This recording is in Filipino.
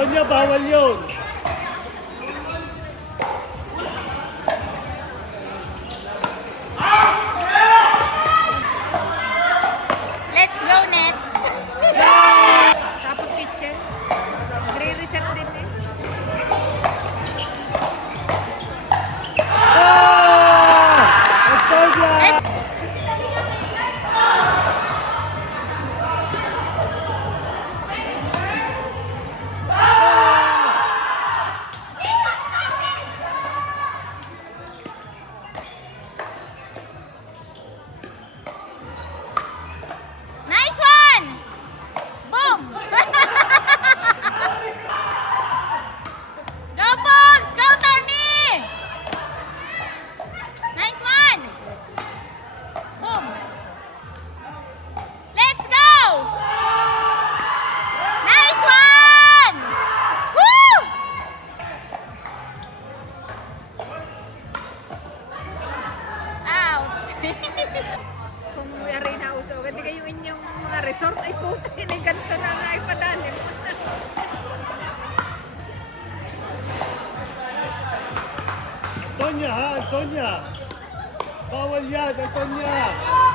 Antonia, bawal yun. Let's go, net. Tapos kitchen. Re-reset din eh. Antonia! Nice one! Boom! Go, Pogs! Go, Tony! Nice one! Boom! Let's go! Nice one! Woo! Out! Kung arena uso, hindi kayo inyong mga resort ay puta, ay ganito na nga ipadalim. Antonia ha, Antonia! Bawal yan, Antonia!